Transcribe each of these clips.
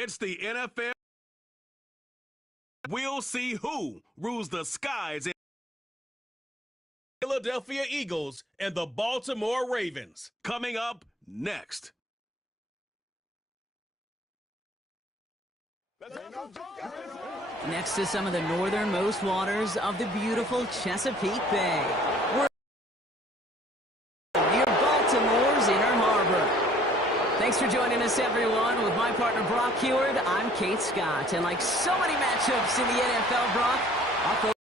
It's the NFL. We'll see who rules the skies in Philadelphia Eagles and the Baltimore Ravens. Coming up next. Next to some of the northernmost waters of the beautiful Chesapeake Bay. We're near Baltimore's Inner Harbor. Thanks for joining us, everyone. With my partner, Brock Heward, I'm Kate Scott. And like so many matchups in the NFL, Brock, our focus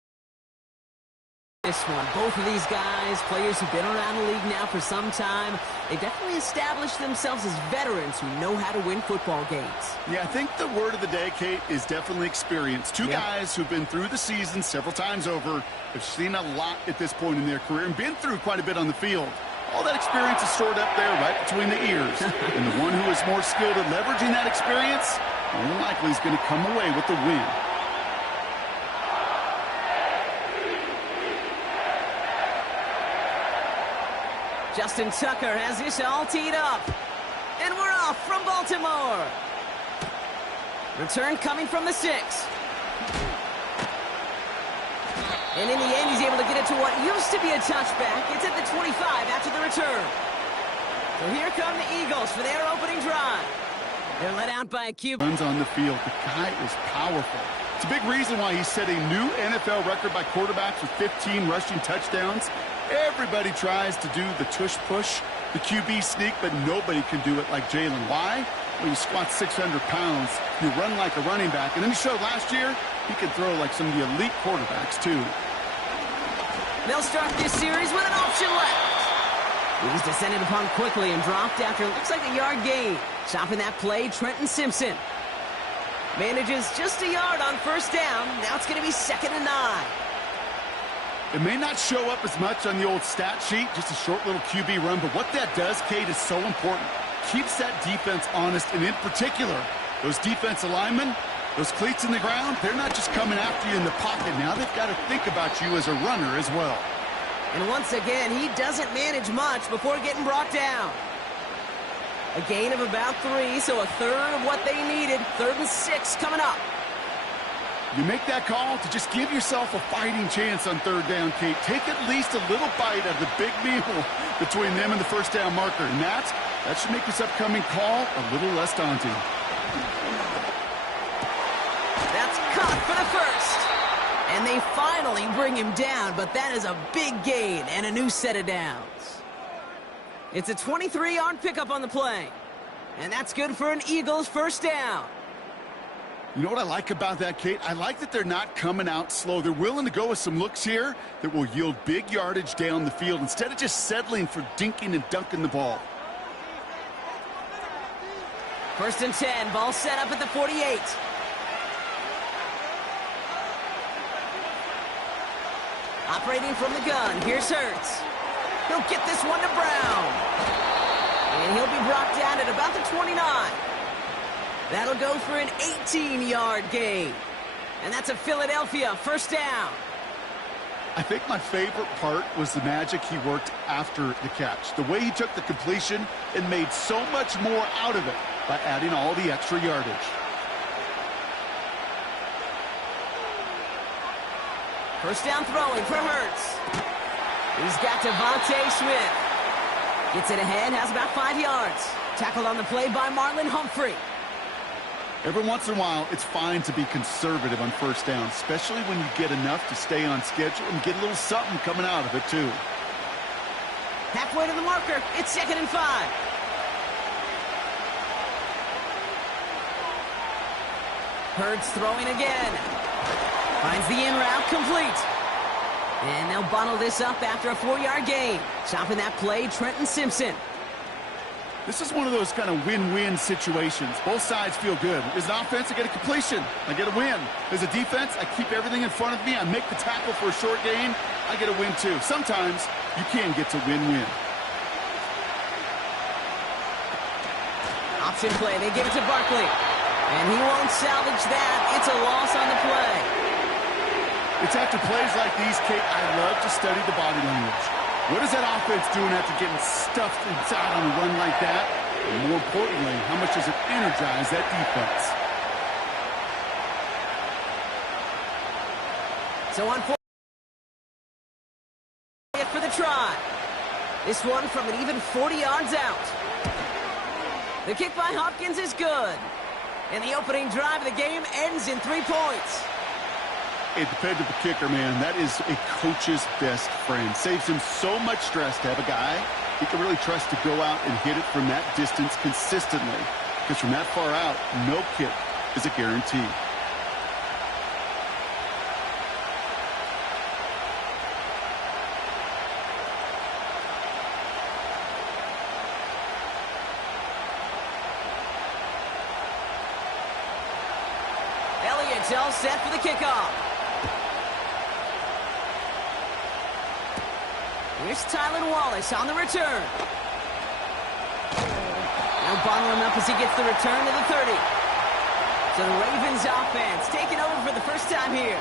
this one. Both of these guys, players who've been around the league now for some time, they definitely established themselves as veterans who know how to win football games. Yeah, I think the word of the day, Kate, is definitely experience. Two guys who've been through the season several times over, have seen a lot at this point in their career, and been through quite a bit on the field. All that experience is stored up there right between the ears. And the one who is more skilled at leveraging that experience, more than likely is going to come away with the win. Justin Tucker has this all teed up. And we're off from Baltimore. Return coming from the 6. And in the end, he's able to get it to what used to be a touchback. It's at the 25 after the return. So here come the Eagles for their opening drive. They're led out by a QB. Runs on the field. The guy is powerful. It's a big reason why he set a new NFL record by quarterbacks with 15 rushing touchdowns. Everybody tries to do the tush-push, the QB sneak, but nobody can do it like Jalen. Why? Well, you squat 600 pounds, you run like a running back, and then he showed last year he could throw like some of the elite quarterbacks, too. They'll start this series with an option left. He was descended upon quickly and dropped after it looks like a yard gain. Stopping that play, Trenton Simpson. Manages just a yard on first down. Now it's going to be 2nd and 9. It may not show up as much on the old stat sheet, just a short little QB run, but what that does, Kate, is so important. Keeps that defense honest, and in particular, those defensive linemen, those cleats in the ground, they're not just coming after you in the pocket now. They've got to think about you as a runner as well. And once again, he doesn't manage much before getting brought down. A gain of about 3, so a third of what they needed. 3rd and 6 coming up. You make that call to just give yourself a fighting chance on 3rd down, Kate. Take at least a little bite of the big meal between them and the first down marker. And that should make this upcoming call a little less daunting. That's caught for the first. And they finally bring him down, but that is a big gain and a new set of downs. It's a 23-yard pickup on the play. And that's good for an Eagles first down. You know what I like about that, Kate? I like that they're not coming out slow. They're willing to go with some looks here that will yield big yardage down the field instead of just settling for dinking and dunking the ball. 1st and 10, ball set up at the 48. Operating from the gun, here's Hurts. He'll get this one to Brown. And he'll be brought down at about the 29. That'll go for an 18-yard gain. And that's a Philadelphia first down. I think my favorite part was the magic he worked after the catch. The way he took the completion and made so much more out of it by adding all the extra yardage. First down throwing for Hurts. He's got Devontae Smith. Gets it ahead, has about 5 yards. Tackled on the play by Marlon Humphrey. Every once in a while, it's fine to be conservative on first down, especially when you get enough to stay on schedule and get a little something coming out of it, too. Halfway to the marker, it's 2nd and 5. Hurts throwing again. Finds the in route complete. And they'll bottle this up after a 4-yard gain. Stopping that play, Trenton Simpson. This is one of those kind of win-win situations. Both sides feel good. As an offense, I get a completion. I get a win. As a defense, I keep everything in front of me. I make the tackle for a short gain. I get a win, too. Sometimes you can get to win-win. Option play. They give it to Barkley. And he won't salvage that. It's a loss on the play. It's after plays like these, Kate, I love to study the body language. What is that offense doing after getting stuffed inside on a run like that? And more importantly, how much does it energize that defense? So on for the try. This one from an even 40 yards out. The kick by Hopkins is good. And the opening drive of the game ends in 3 points. A dependable kicker, man. That is a coach's best friend. Saves him so much stress to have a guy he can really trust to go out and hit it from that distance consistently. Because from that far out, no kick is a guarantee. Elliott's all set for the kickoff. Here's Tylan Wallace on the return. Now bottle him up as he gets the return to the 30. So the Ravens offense taking over for the first time here.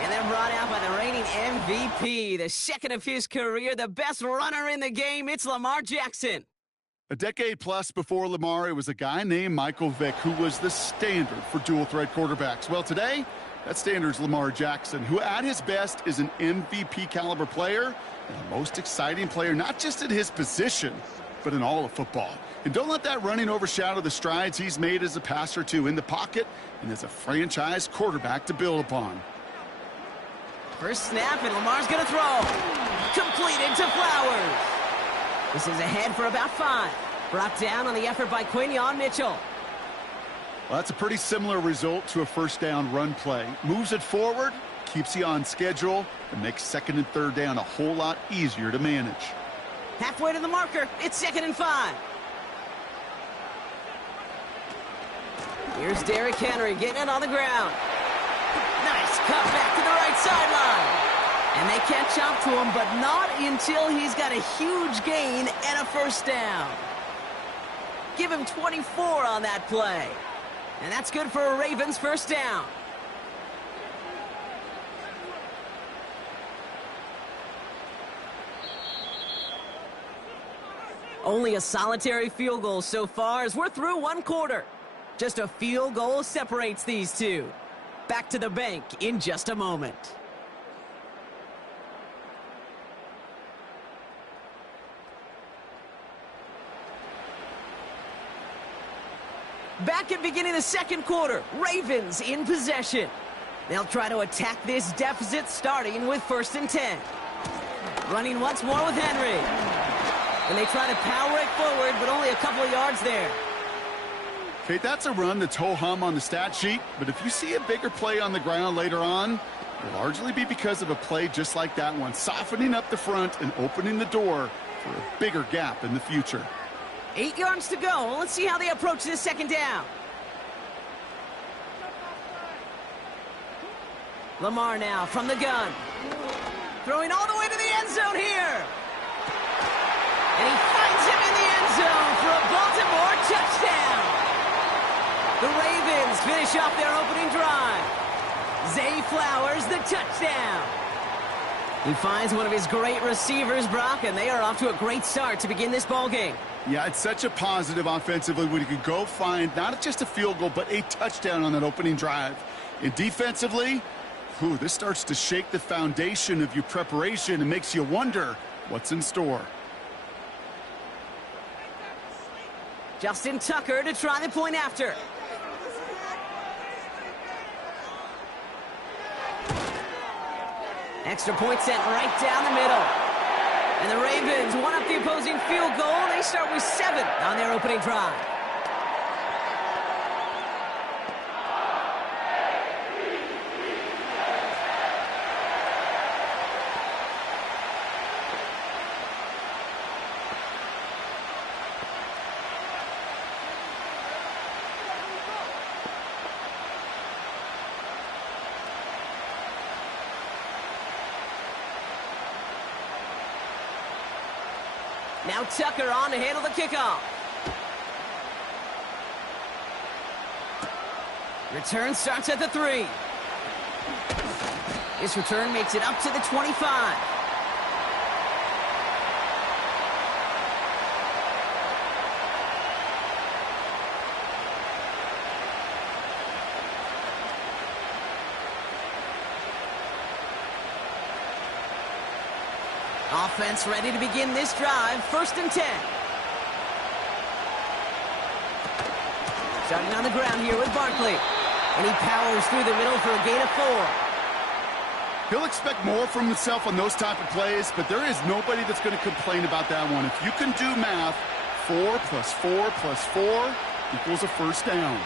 And they're brought out by the reigning MVP, the second of his career, the best runner in the game. It's Lamar Jackson. A decade plus before Lamar, it was a guy named Michael Vick who was the standard for dual-threat quarterbacks. Well, today, that standard's Lamar Jackson, who at his best is an MVP-caliber player and the most exciting player, not just at his position, but in all of football. And don't let that running overshadow the strides he's made as a passer, too, in the pocket and as a franchise quarterback to build upon. First snap, and Lamar's going to throw. Completed to Flowers. This is ahead for about 5. Brought down on the effort by Quinyon Mitchell. Well, that's a pretty similar result to a first down run play. Moves it forward, keeps you on schedule, and makes second and third down a whole lot easier to manage. Halfway to the marker, it's 2nd and 5. Here's Derrick Henry getting it on the ground. Nice cut back to the right sideline. And they catch up to him, but not until he's got a huge gain and a first down. Give him 24 on that play. And that's good for a Ravens first down. Only a solitary field goal so far as we're through 1 quarter. Just a field goal separates these two. Back to the bank in just a moment. Back at beginning of the 2nd quarter, Ravens in possession. They'll try to attack this deficit starting with 1st and 10. Running once more with Henry. And they try to power it forward, but only a couple of yards there. Okay, that's a run that's ho-hum on the stat sheet, but if you see a bigger play on the ground later on, it'll largely be because of a play just like that one, softening up the front and opening the door for a bigger gap in the future. 8 yards to go. Let's see how they approach this 2nd down. Lamar now from the gun. Throwing all the way to the end zone here. And he finds him in the end zone for a Baltimore touchdown. The Ravens finish off their opening drive. Zay Flowers, the touchdown. He finds one of his great receivers, Brock, and they are off to a great start to begin this ballgame. Yeah, it's such a positive offensively when you can go find not just a field goal, but a touchdown on that opening drive. And defensively, this starts to shake the foundation of your preparation and makes you wonder what's in store. Justin Tucker to try the point after. Extra point sent right down the middle. And the Ravens one up the opposing field goal. They start with 7 on their opening drive. Now Tucker on to handle the kickoff. Return starts at the 3. This return makes it up to the 25. Offense ready to begin this drive. 1st and 10. Starting on the ground here with Barkley. And he powers through the middle for a gain of 4. He'll expect more from himself on those type of plays, but there is nobody that's going to complain about that one. If you can do math, 4 plus 4 plus 4 equals a first down.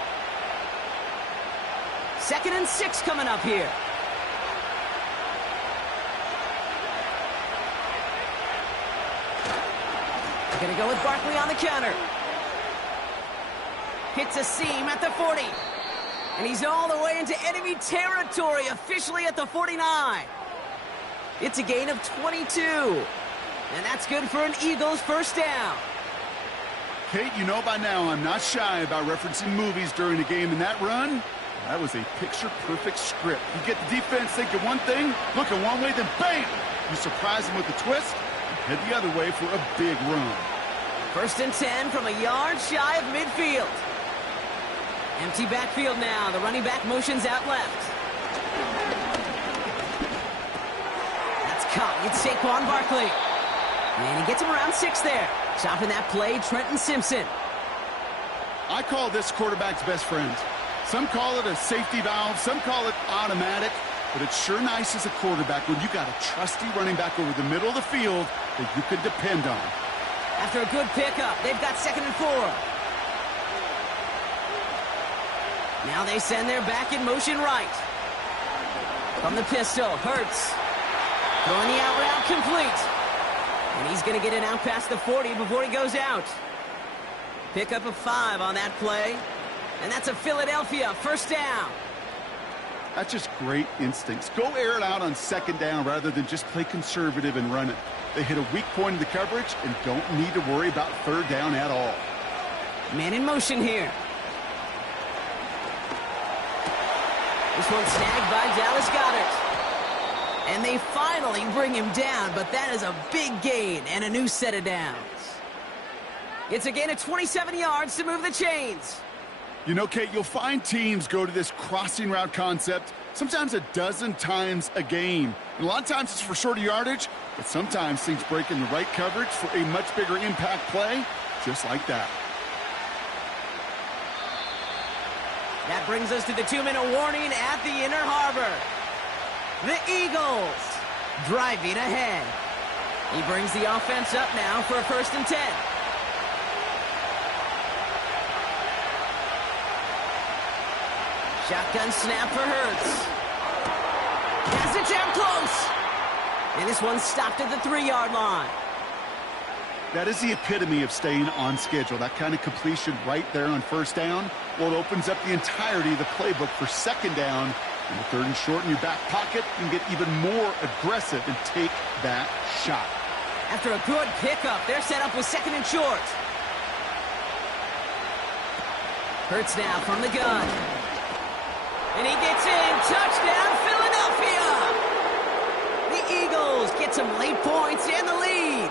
2nd and 6 coming up here. Gonna go with Barkley on the counter. Hits a seam at the 40. And he's all the way into enemy territory, officially at the 49. It's a gain of 22. And that's good for an Eagles first down. Kate, you know by now I'm not shy about referencing movies during a game, and that run, that was a picture-perfect script. You get the defense thinking one thing, looking one way, then bam! You surprise them with a twist, and head the other way for a big run. 1st and 10 from a yard shy of midfield. Empty backfield now. The running back motions out left. That's caught. It's Saquon Barkley. And he gets him around 6 there. Stopping that play, Trenton Simpson. I call this quarterback's best friend. Some call it a safety valve, some call it automatic, but it's sure nice as a quarterback when you got a trusty running back over the middle of the field that you can depend on. After a good pickup, they've got 2nd and 4. Now they send their back in motion right. From the pistol, Hurts. Throwing the out route complete. And he's going to get it out past the 40 before he goes out. Pickup of 5 on that play. And that's a Philadelphia first down. That's just great instincts. Go air it out on 2nd down rather than just play conservative and run it. They hit a weak point in the coverage and don't need to worry about 3rd down at all. Man in motion here. This one snagged by Dallas Goedert. And they finally bring him down, but that is a big gain and a new set of downs. It's a gain of 27 yards to move the chains. You know, Kate, you'll find teams go to this crossing route concept sometimes a dozen times a game. And a lot of times it's for shorter yardage, but sometimes things break in the right coverage for a much bigger impact play, just like that. That brings us to the 2-minute warning at the Inner Harbor. The Eagles driving ahead. He brings the offense up now for a 1st and 10. Shotgun snap for Hurts. Has it down close. And this one's stopped at the 3-yard line. That is the epitome of staying on schedule. That kind of completion right there on 1st down. Well, it opens up the entirety of the playbook for 2nd down. And the 3rd and short in your back pocket, you can get even more aggressive and take that shot. After a good pickup, they're set up with 2nd and short. Hurts now from the gun. And he gets in. Touchdown, Philadelphia! The Eagles get some late points and the lead.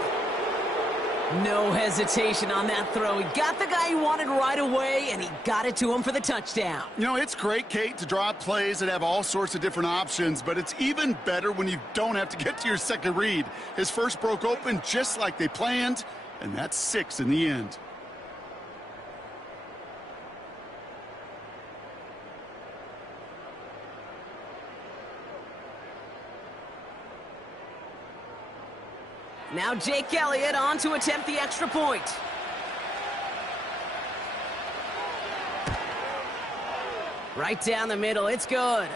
No hesitation on that throw. He got the guy he wanted right away, and he got it to him for the touchdown. You know, it's great, Kate, to draw up plays that have all sorts of different options, but it's even better when you don't have to get to your second read. His first broke open just like they planned, and that's 6 in the end. Now Jake Elliott on to attempt the extra point. Right down the middle, it's good.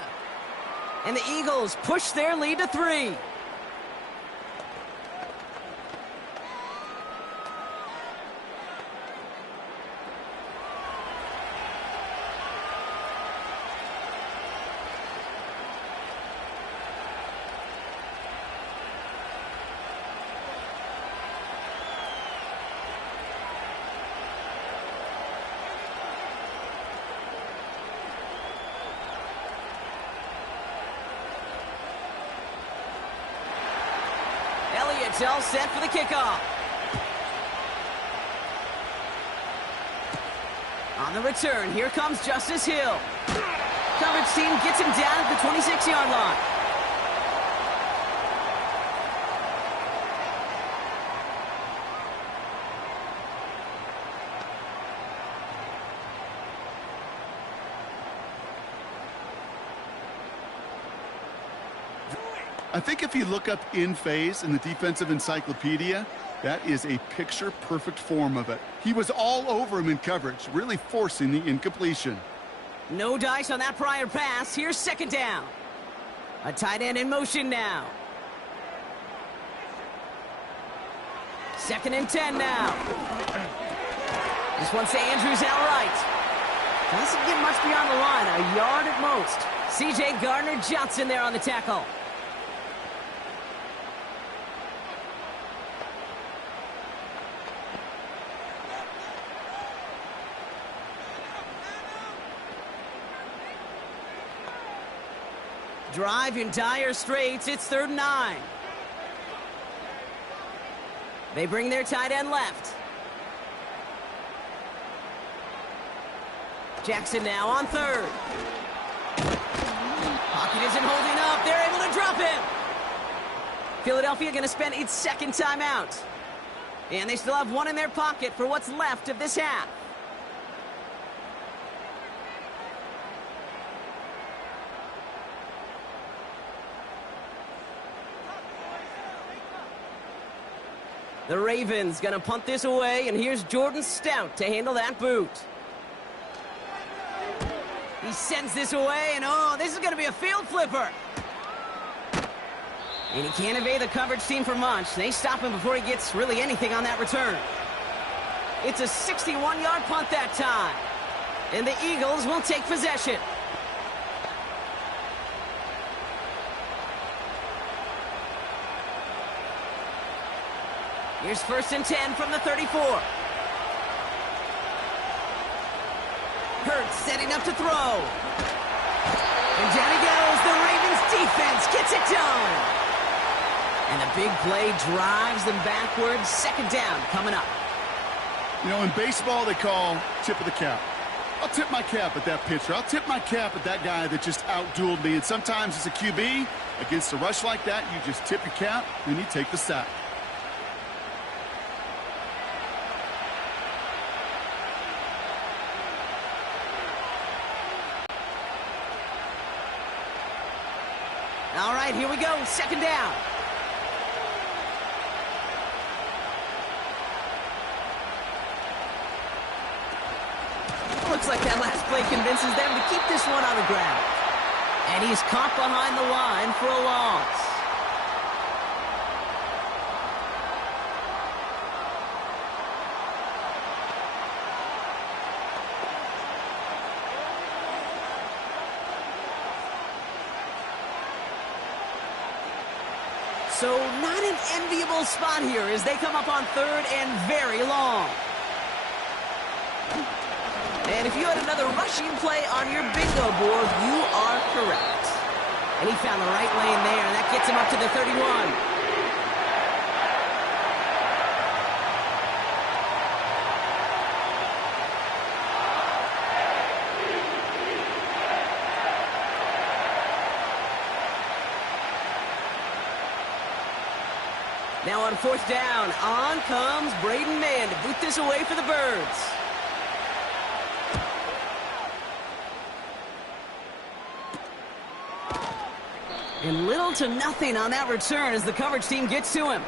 And the Eagles push their lead to 3. Elliott's all set for the kickoff. On the return, here comes Justice Hill. Coverage team gets him down at the 26-yard line. I think if you look up in phase in the defensive encyclopedia, that is a picture-perfect form of it. He was all over him in coverage, really forcing the incompletion. No dice on that prior pass. Here's second down. A tight end in motion now. Second and 10 now. This one's to Andrews outright. Doesn't get much beyond the line, a yard at most. C.J. Gardner-Johnson there on the tackle. Drive in dire straits. It's 3rd and 9. They bring their tight end left. Jackson now on 3rd. Pocket isn't holding up. They're able to drop him. Philadelphia going to spend its second timeout. And they still have one in their pocket for what's left of this half. The Ravens going to punt this away, and here's Jordan Stout to handle that boot. He sends this away, and oh, this is going to be a field flipper. And he can't evade the coverage team for much. They stop him before he gets really anything on that return. It's a 61-yard punt that time. And the Eagles will take possession. Here's 1st and 10 from the 34. Hurts setting up to throw. And down he goes. The Ravens defense gets it done. And the big play drives them backwards. Second down coming up. You know, in baseball, they call tip of the cap. I'll tip my cap at that pitcher. I'll tip my cap at that guy that just outdueled me. And sometimes as a QB, against a rush like that, you just tip your cap, and you take the sack. All right, here we go. Second down. Looks like that last play convinces them to keep this one on the ground. And he's caught behind the line for a loss. So not an enviable spot here as they come up on 3rd and very long. And if you had another rushing play on your bingo board, you are correct. And he found the right lane there, and that gets him up to the 31. Now on 4th down, on comes Braden Mann to boot this away for the Birds. And little to nothing on that return as the coverage team gets to him.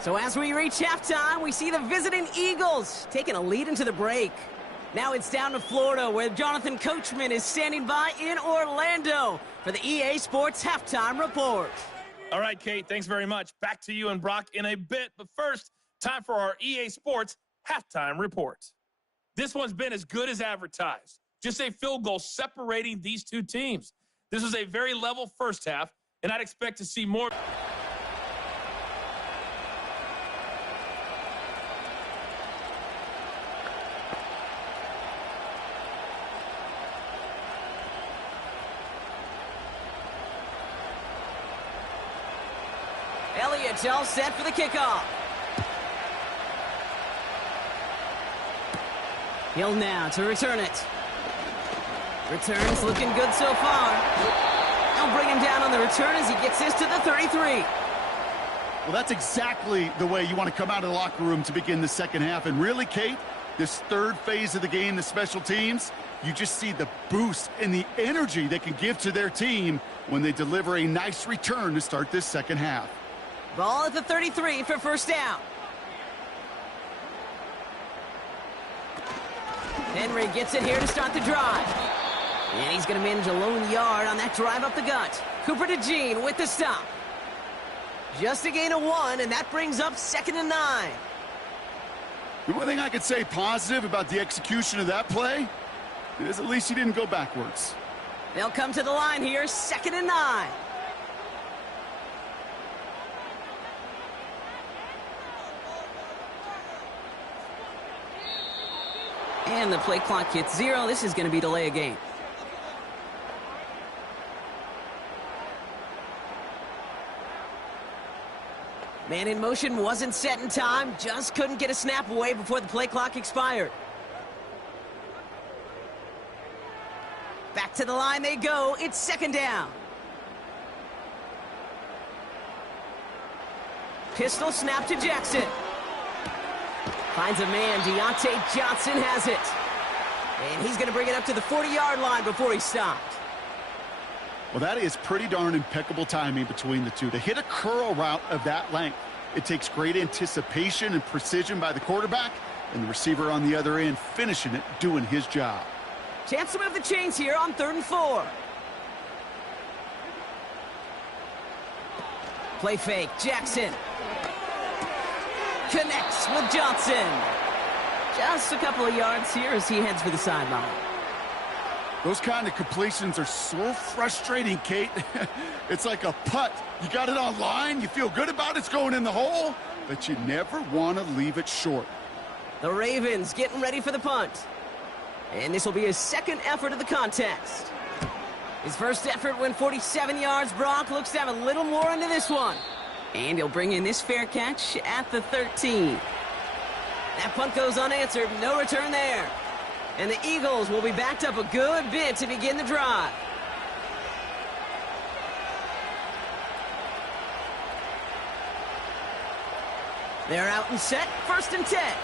So as we reach halftime, we see the visiting Eagles taking a lead into the break. Now it's down to Florida, where Jonathan Coachman is standing by in Orlando for the EA Sports Halftime Report. All right, Kate, thanks very much. Back to you and Brock in a bit. But first, time for our EA Sports Halftime Report. This one's been as good as advertised. Just a field goal separating these two teams. This was a very level first half, and I'd expect to see more. Elliott's all set for the kickoff. Hill now to return it. Returns looking good so far. They'll bring him down on the return as he gets this to the 33. Well, that's exactly the way you want to come out of the locker room to begin the second half. And really, Kate, this third phase of the game, the special teams, You just see the boost and the energy they can give to their team when they deliver a nice return to start this second half. Ball at the 33 for first down. Henry gets it here to start the drive. And he's going to manage a lone yard on that drive up the gut. Cooper to Jean with the stop. Just a gain of 1, and that brings up 2nd and 9. The one thing I could say positive about the execution of that play is at least he didn't go backwards. They'll come to the line here, 2nd and 9. And the play clock hits 0. This is going to be delay a game. Man in motion wasn't set in time. Just couldn't get a snap away before the play clock expired. Back to the line they go. It's 2nd down. Pistol snap to Jackson. Finds a man. Deontay Johnson has it. And he's going to bring it up to the 40-yard line before he stopped. Well, that is pretty darn impeccable timing between the two. To hit a curl route of that length, it takes great anticipation and precision by the quarterback, and the receiver on the other end finishing it, doing his job. Chance to move the chains here on 3rd and 4. Play fake. Jackson connects with Johnson. Just a couple of yards here as he heads for the sideline. Those kind of completions are so frustrating, Kate. It's like a putt. You got it on line, you feel good about it's going in the hole, but you never want to leave it short. The Ravens getting ready for the punt. And this will be his 2nd effort of the contest. His first effort went 47 yards. Brock looks to have a little more into this one. And he'll bring in this fair catch at the 13. That punt goes unanswered. No return there. And the Eagles will be backed up a good bit to begin the drive. They're out and set. 1st and 10.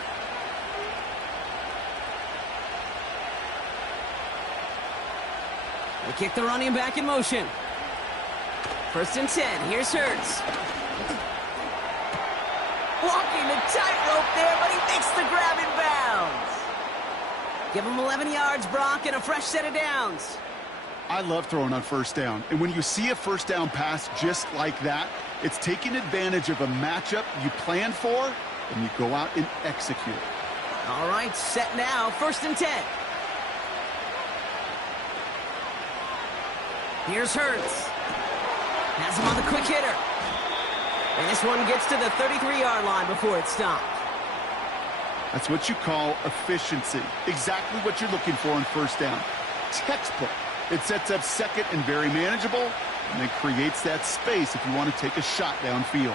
They kick the running back in motion. 1st and 10. Here's Hurts. Walking the tightrope there, but he makes the grab in bounds. Give him 11 yards, Brock, and a fresh set of downs. I love throwing on 1st down. And when you see a 1st down pass just like that, it's taking advantage of a matchup you planned for, and you go out and execute. All right, set now. 1st and 10. Here's Hurts. Has him on the quick hitter. And this one gets to the 33-yard line before it's stopped. That's what you call efficiency. Exactly what you're looking for on 1st down. Textbook. It sets up 2nd and very manageable, and then creates that space if you want to take a shot downfield.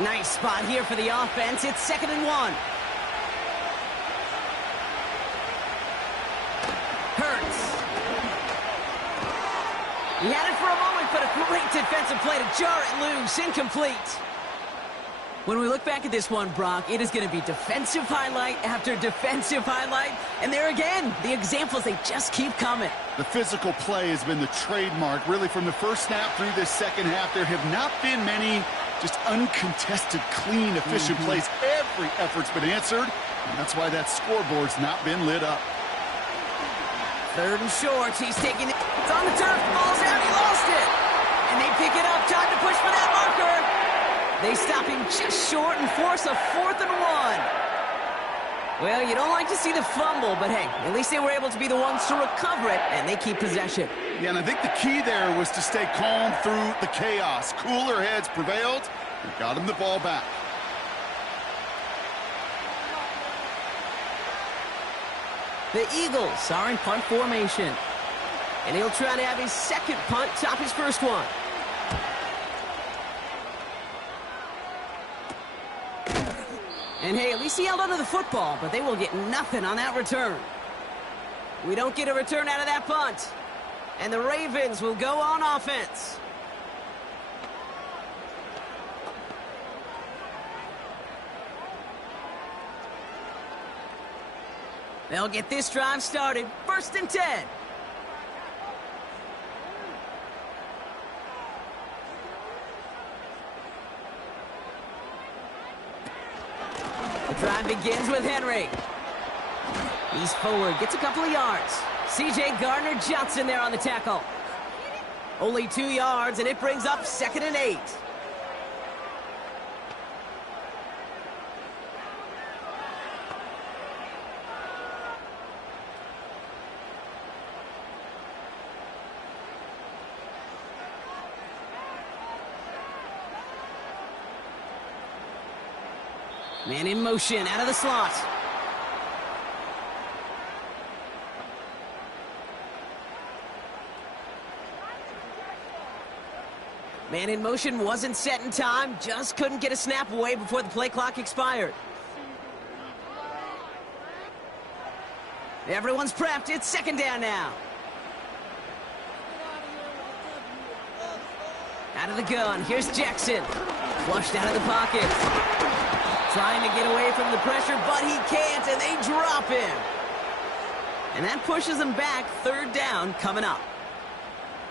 Nice spot here for the offense. It's 2nd and 1. Hurts. He had it for a moment, but a great defensive play to jar it loose. Incomplete. When we look back at this one, Brock, it is going to be defensive highlight after defensive highlight. And there again, the examples, they just keep coming. The physical play has been the trademark, really, from the first snap through this second half. There have not been many just uncontested, clean, efficient plays. Every effort's been answered, and that's why that scoreboard's not been lit up. 3rd and short. He's taking it. It's on the turf. Ball's out. He lost it. And they pick it up. Time to push for that marker. They stop him just short and force a 4th and 1. Well, you don't like to see the fumble, but hey, at least they were able to be the ones to recover it, and they keep possession. Yeah, and I think the key there was to stay calm through the chaos. Cooler heads prevailed and got him the ball back. The Eagles are in punt formation. And he'll try to have his 2nd punt top his 1st one. And hey, at least he held onto the football, but they will get nothing on that return. We don't get a return out of that punt. And the Ravens will go on offense. They'll get this drive started. 1st and 10. The drive begins with Henry. He's forward, gets a couple of yards. C.J. Gardner-Johnson there on the tackle. Only 2 yards, and it brings up 2nd and 8. Man in motion, out of the slot. Man in motion wasn't set in time, just couldn't get a snap away before the play clock expired. Everyone's prepped, it's 2nd down now. Out of the gun, here's Jackson. Flushed out of the pocket. Trying to get away from the pressure, but he can't, and they drop him. And that pushes him back. 3rd down coming up.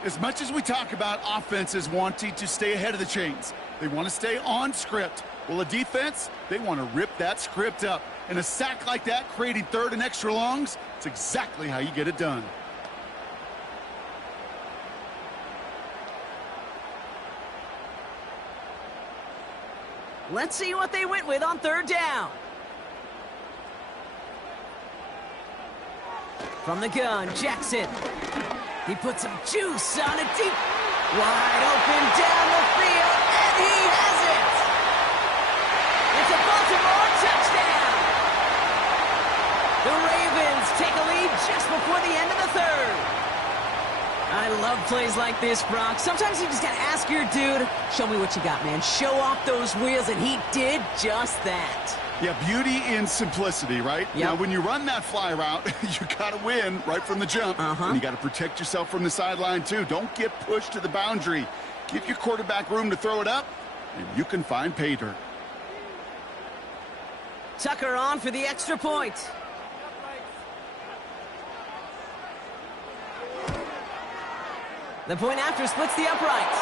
As much as we talk about offenses wanting to stay ahead of the chains, they want to stay on script. Well, a defense, they want to rip that script up. And a sack like that, creating 3rd and extra longs, it's exactly how you get it done. Let's see what they went with on 3rd down. From the gun, Jackson. He puts some juice on it deep. Wide open down the field, and he has it! It's a Baltimore touchdown! The Ravens take a lead just before the end of the 3rd. I love plays like this, Brock. Sometimes you just gotta ask your dude, show me what you got, man. Show off those wheels, and he did just that. Yeah, beauty in simplicity, right? Yep. Now, when you run that fly route, you got to win right from the jump. And you got to protect yourself from the sideline, too. Don't get pushed to the boundary. Give your quarterback room to throw it up, and you can find pay dirt. Tucker on for the extra point. The point after splits the uprights.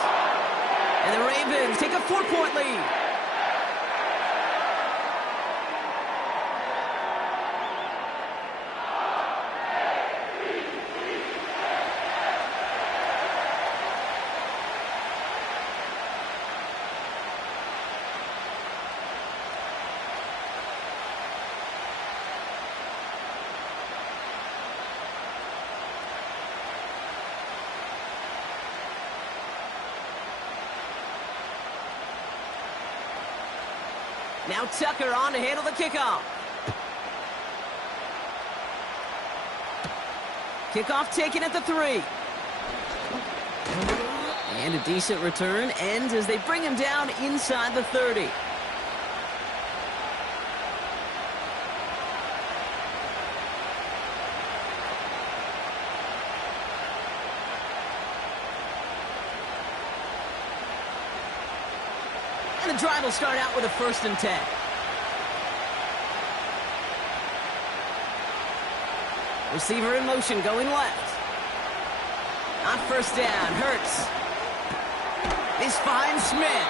And the Ravens take a 4-point lead. Now Tucker on to handle the kickoff. Kickoff taken at the 3. And a decent return ends as they bring him down inside the 30. And the drive will start out with a 1st and 10. Receiver in motion going left. On 1st down, Hurts. This finds Smith.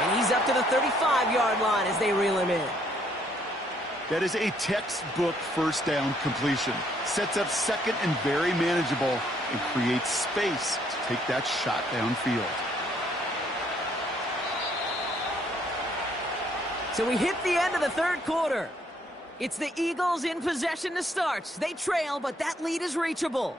And he's up to the 35-yard line as they reel him in. That is a textbook 1st down completion. Sets up 2nd and very manageable and creates space to take that shot downfield. So we hit the end of the 3rd quarter. It's the Eagles in possession to start. They trail, but that lead is reachable.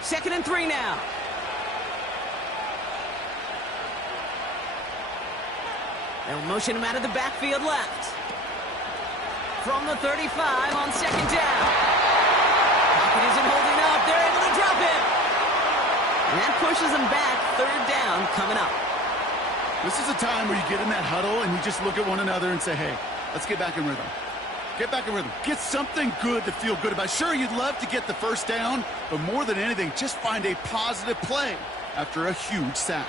Second and 3 now. They'll motion him out of the backfield left. From the 35 on 2nd down. Pocket isn't holding up. They're able to drop it. And that pushes them back. 3rd down coming up. This is a time where you get in that huddle and you just look at one another and say, hey, let's get back in rhythm. Get back in rhythm. Get something good to feel good about. Sure, you'd love to get the first down, but more than anything, just find a positive play after a huge sack.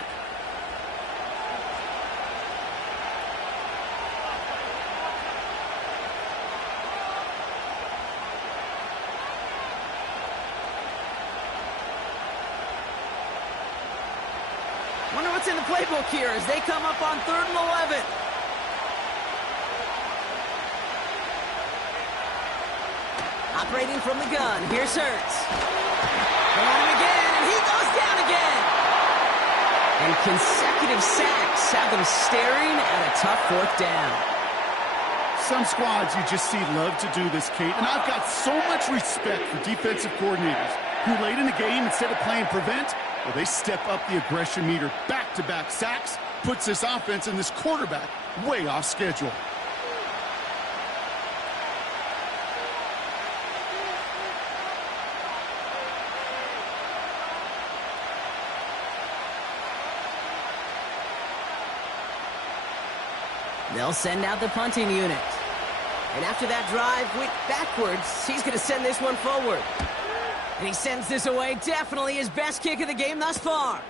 Wonder what's in the playbook here as they come up on 3rd and 11. Operating from the gun, here's Hurts. They want him again, and he goes down again. And consecutive sacks have them staring at a tough 4th down. Some squads you just see love to do this, Kate, and I've got so much respect for defensive coordinators who late in the game, instead of playing prevent, well, they step up the aggression meter. Back-to-back sacks puts this offense and this quarterback way off schedule. They'll send out the punting unit. And after that drive went backwards, he's going to send this one forward. And he sends this away. Definitely his best kick of the game thus far.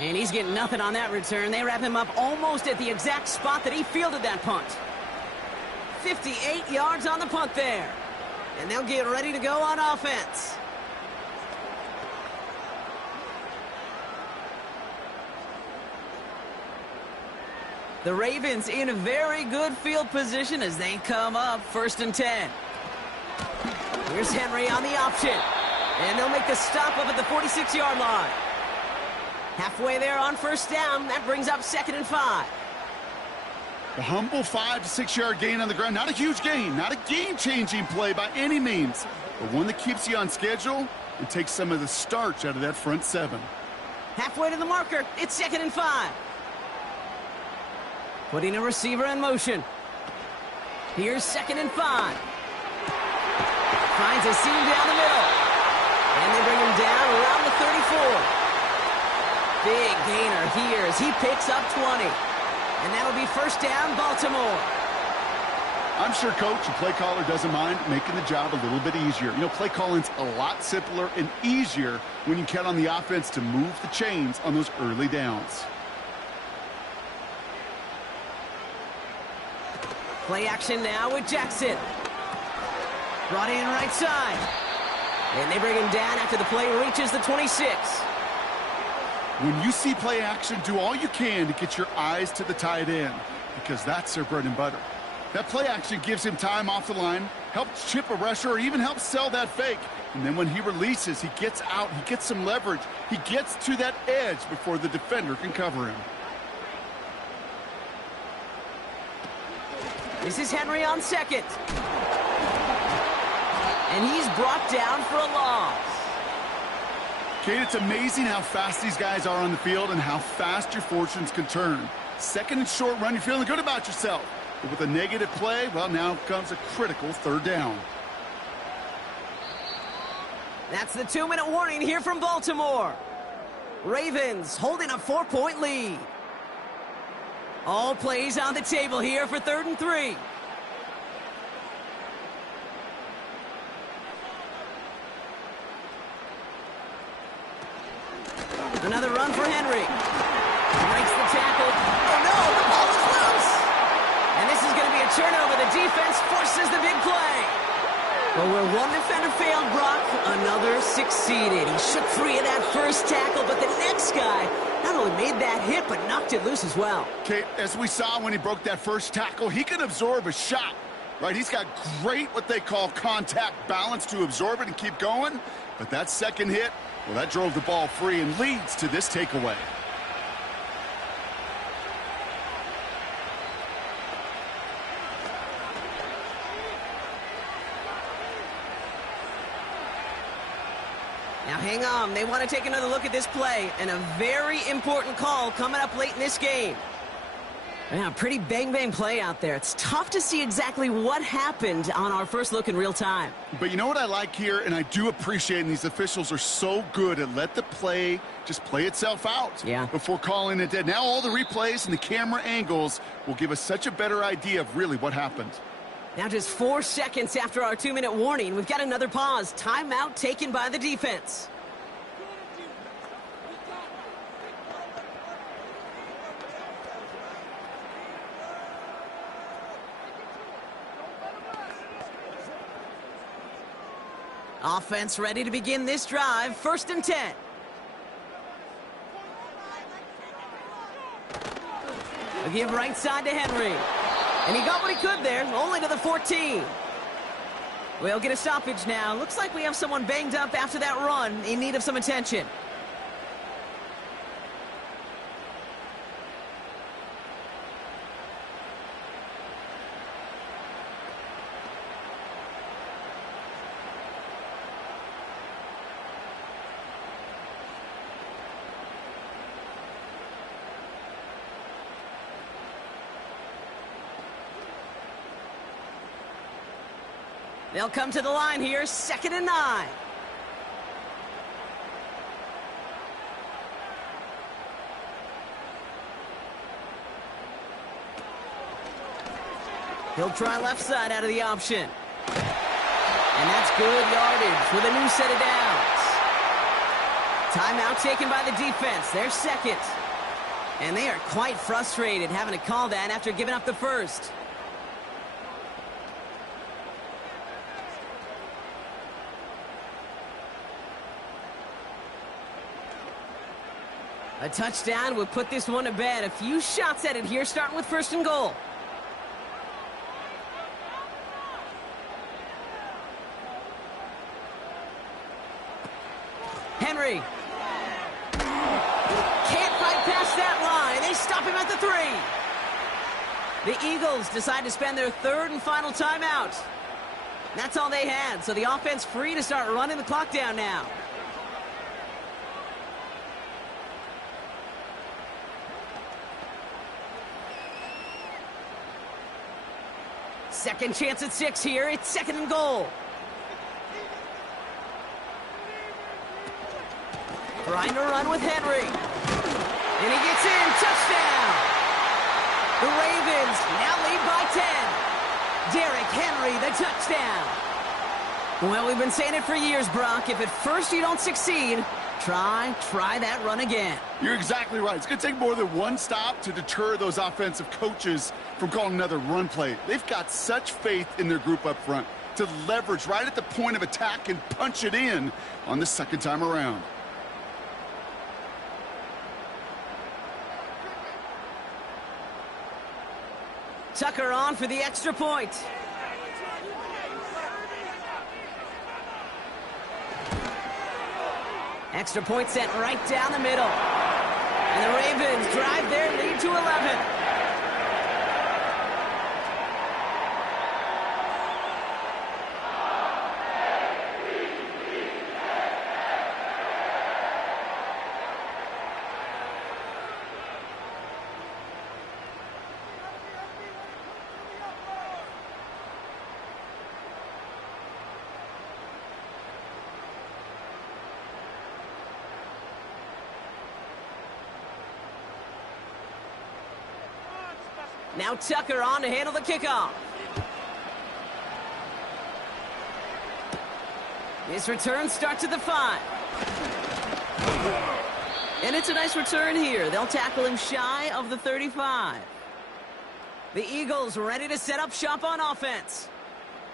And he's getting nothing on that return. They wrap him up almost at the exact spot that he fielded that punt. 58 yards on the punt there. And they'll get ready to go on offense. The Ravens in a very good field position as they come up 1st and 10. Here's Henry on the option. And they'll make the stop up at the 46-yard line. Halfway there on 1st down. That brings up 2nd and 5. The humble 5 to 6 yard gain on the ground. Not a huge gain. Not a game-changing play by any means. But one that keeps you on schedule and takes some of the starch out of that front 7. Halfway to the marker. It's 2nd and 5. Putting a receiver in motion. Here's 2nd and 5. Finds a seam down the middle. And they bring him down around the 34. Big gainer here as he picks up 20. And that'll be 1st down, Baltimore. I'm sure coach and play caller doesn't mind making the job a little bit easier. You know, play calling's a lot simpler and easier when you count on the offense to move the chains on those early downs. Play action now with Jackson. Brought in right side. And they bring him down after the play reaches the 26. When you see play action, do all you can to get your eyes to the tight end because that's their bread and butter. That play action gives him time off the line, helps chip a rusher, or even helps sell that fake. And then when he releases, he gets out, he gets some leverage. He gets to that edge before the defender can cover him. This is Henry on 2nd. And he's brought down for a loss. Kate, it's amazing how fast these guys are on the field and how fast your fortunes can turn. 2nd and short run, you're feeling good about yourself. But with a negative play, well, now comes a critical 3rd down. That's the 2-minute warning here from Baltimore. Ravens holding a 4-point lead. All plays on the table here for 3rd and 3. Another run for Henry. Breaks the tackle. Oh no, the ball is loose. And this is going to be a turnover. The defense forces the big play. Well, where one defender failed, Brock, another succeeded. He shook free of that first tackle, but the next guy not only made that hit, but knocked it loose as well. Okay, as we saw when he broke that first tackle, he can absorb a shot, right? He's got great, what they call contact balance to absorb it and keep going. But that second hit, well, that drove the ball free and leads to this takeaway. Now hang on, they want to take another look at this play, and a very important call coming up late in this game. Yeah, pretty bang-bang play out there. It's tough to see exactly what happened on our first look in real time. But you know what I like here, and I do appreciate, and these officials are so good at let the play just play itself out before calling it dead. Now all the replays and the camera angles will give us such a better idea of really what happened. Now just 4 seconds after our 2-minute warning, we've got another pause. Timeout taken by the defense. Offense ready to begin this drive. 1st and 10. A give right side to Henry. And he got what he could there, only to the 14. We'll get a stoppage now. Looks like we have someone banged up after that run, in need of some attention. They'll come to the line here, 2nd and 9. He'll try left side out of the option. And that's good yardage with a new set of downs. Timeout taken by the defense, their 2nd. And they are quite frustrated having to call that after giving up the 1st. A touchdown would put this one to bed. A few shots at it here, starting with 1st and goal. Henry. Can't fight past that line. They stop him at the 3. The Eagles decide to spend their 3rd and final timeout. That's all they had, so the offense free to start running the clock down now. Second chance at 6 here. It's 2nd and goal. Trying to run with Henry. And he gets in. Touchdown. The Ravens now lead by 10. Derrick Henry, the touchdown. Well, we've been saying it for years, Brock. If at first you don't succeed, try that run again. You're exactly right. It's going to take more than one stop to deter those offensive coaches from calling another run play. They've got such faith in their group up front to leverage right at the point of attack and punch it in on the 2nd time around. Tucker on for the extra point. Extra point sent right down the middle. And the Ravens drive their lead to 11. Now Tucker on to handle the kickoff. This return starts at the 5. And it's a nice return here. They'll tackle him shy of the 35. The Eagles ready to set up shop on offense.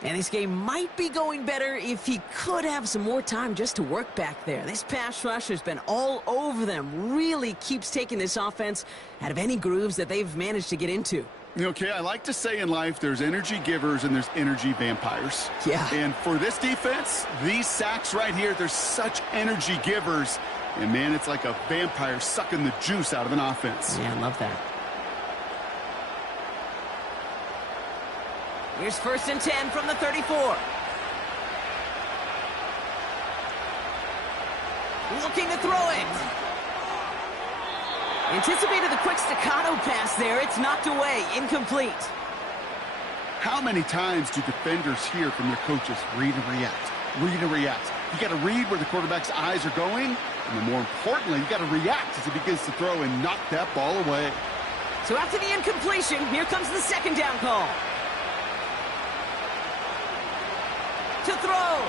And this game might be going better if he could have some more time just to work back there. This pass rush has been all over them. Really keeps taking this offense out of any grooves that they've managed to get into. Okay, I like to say in life there's energy givers and there's energy vampires. Yeah. And for this defense, these sacks right here, they're such energy givers. And, man, it's like a vampire sucking the juice out of an offense. Yeah, I love that. Here's 1st and 10 from the 34. Looking to throw it. Anticipated the quick staccato pass there. It's knocked away. Incomplete. How many times do defenders hear from their coaches, read and react, read and react? You got to read where the quarterback's eyes are going, and then more importantly, you got to react as he begins to throw and knock that ball away. So after the incompletion, here comes the 2nd down call. to throw.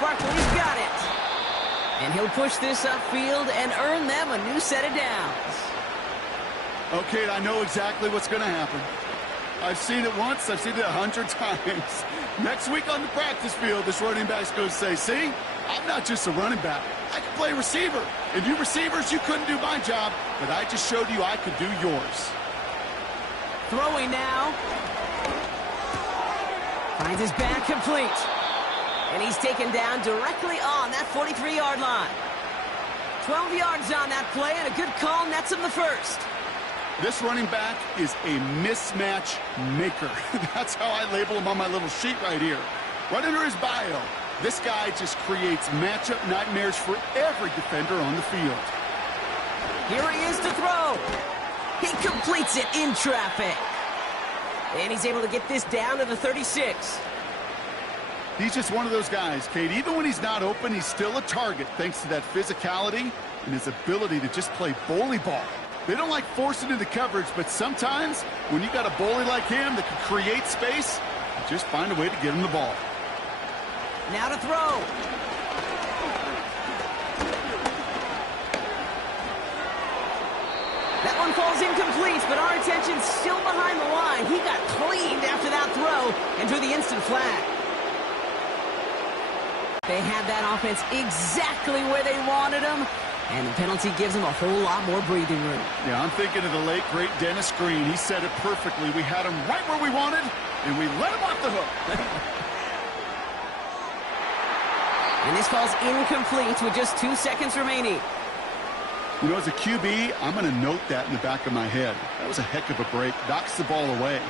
Barkley's got it. And he'll push this upfield and earn them a new set of downs. Okay, I know exactly what's going to happen. I've seen it once. I've seen it 100 times. Next week on the practice field, this running back's going to say, see, I'm not just a running back. I can play receiver. And you receivers, you couldn't do my job, but I just showed you I could do yours. Throwing now. Finds his back complete. And he's taken down directly on that 43-yard line. 12 yards on that play, and a good call nets him the first. This running back is a mismatch maker. That's how I label him on my little sheet right here. Right under his bio, this guy just creates matchup nightmares for every defender on the field. Here he is to throw. He completes it in traffic. And he's able to get this down to the 36. He's just one of those guys, Kate. Even when he's not open, he's still a target thanks to that physicality and his ability to just play bully ball. They don't like forcing into coverage, but sometimes when you got a bully like him that can create space, you just find a way to get him the ball. Now to throw. That one falls incomplete, but our attention's still behind the line. He got cleaned after that throw and drew the instant flag. They had that offense exactly where they wanted him, and the penalty gives him a whole lot more breathing room. Yeah, I'm thinking of the late, great Dennis Green. He said it perfectly. We had him right where we wanted, and we let him off the hook. And this falls incomplete with just 2 seconds remaining. You know, as a QB, I'm going to note that in the back of my head. That was a heck of a break. Knocks the ball away.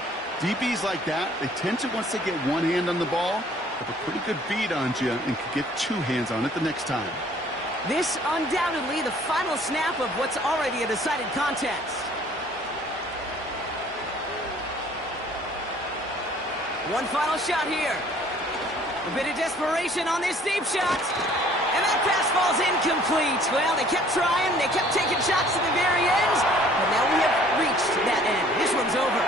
DBs like that, they tend to, once they get one hand on the ball, have a pretty good beat on you and can get 2 hands on it the next time. This undoubtedly the final snap of what's already a decided contest. One final shot here. A bit of desperation on this deep shot. And that pass falls incomplete. Well, they kept trying. They kept taking shots to the very end. But now we have reached that end. This one's over.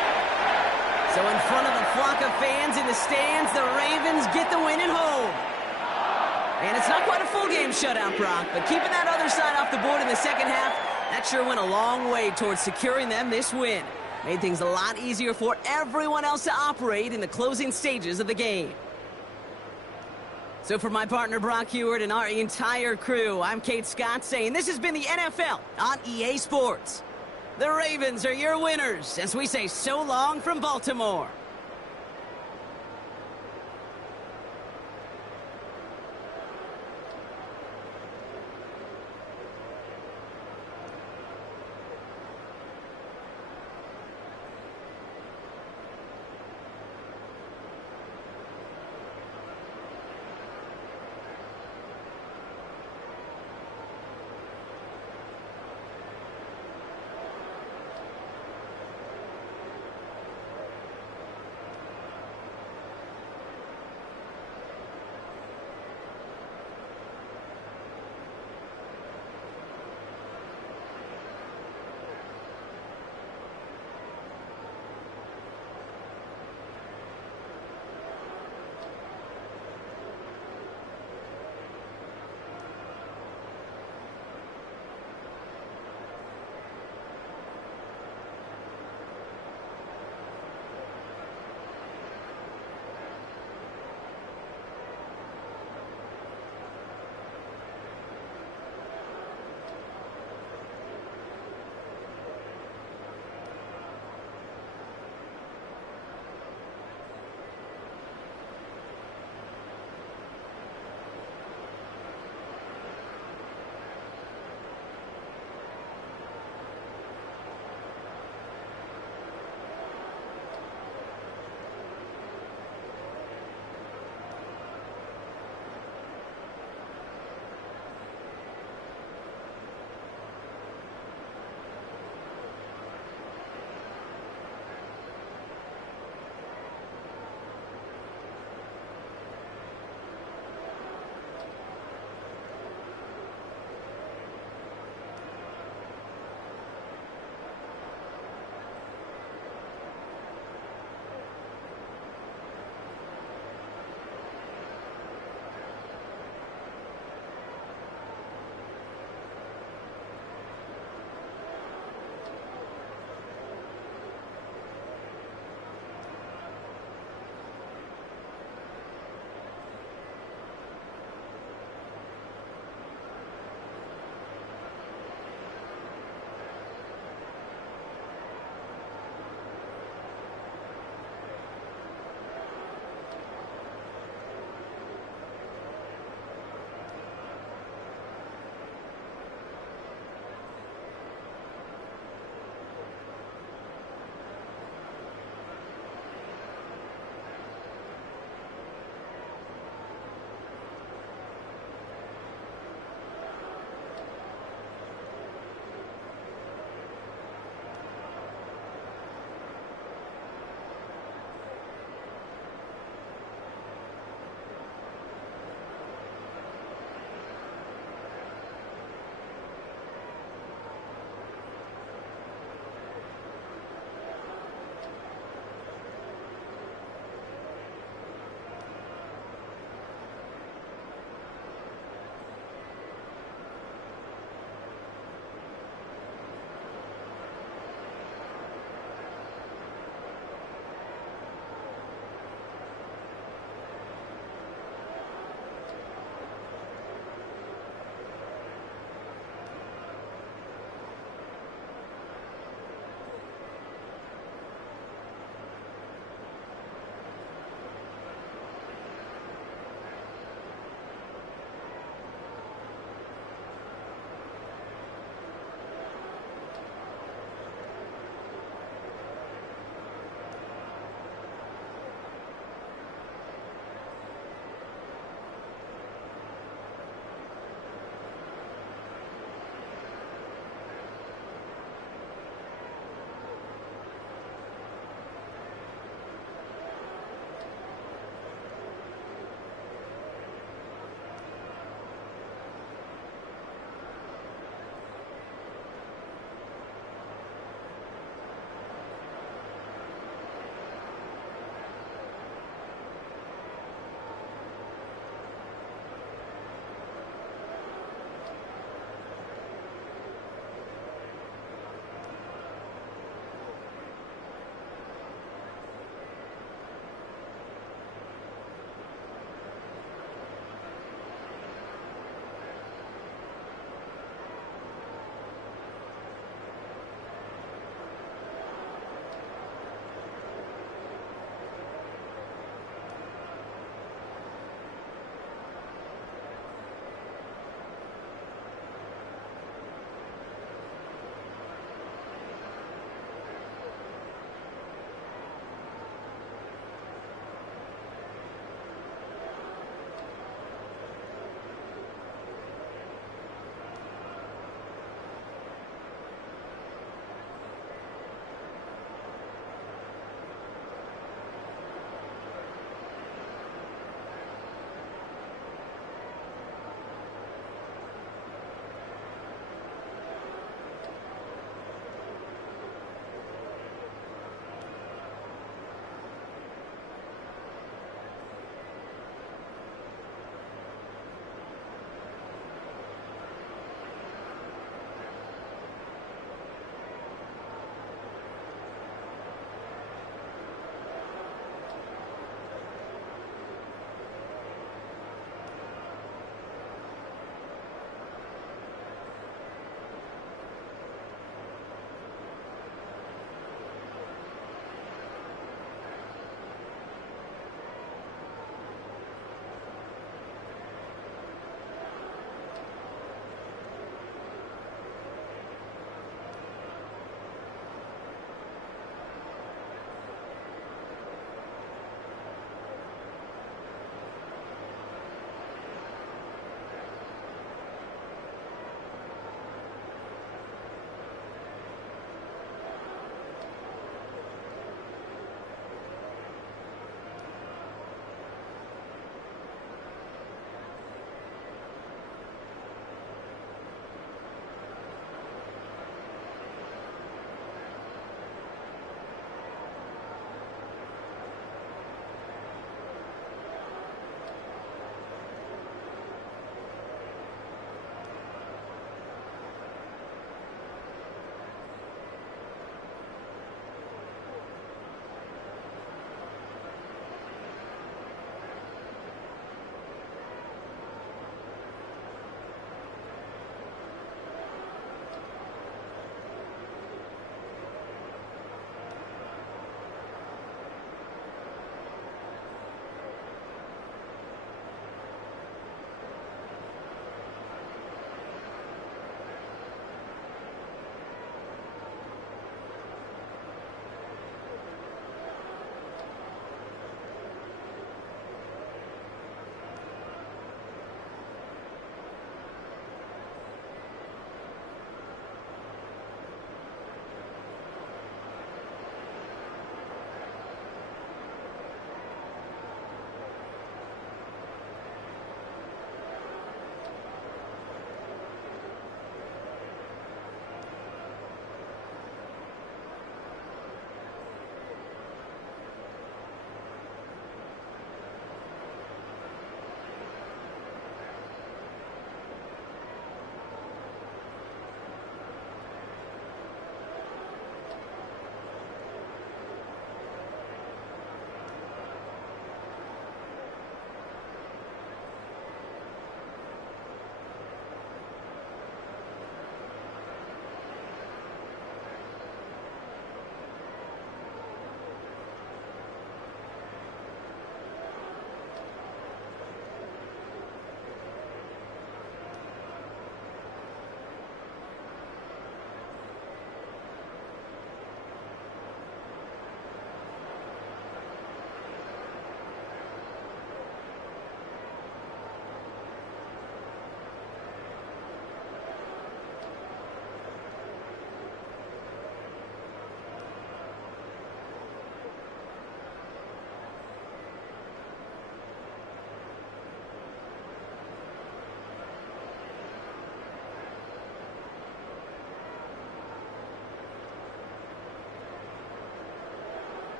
So in front of the flock of fans in the stands, the Ravens get the win at home. And it's not quite a full game shutout, Brock, but keeping that other side off the board in the second half, that sure went a long way towards securing them this win. Made things a lot easier for everyone else to operate in the closing stages of the game. So for my partner Brock Heward and our entire crew, I'm Kate Scott saying this has been the NFL on EA Sports. The Ravens are your winners as we say so long from Baltimore.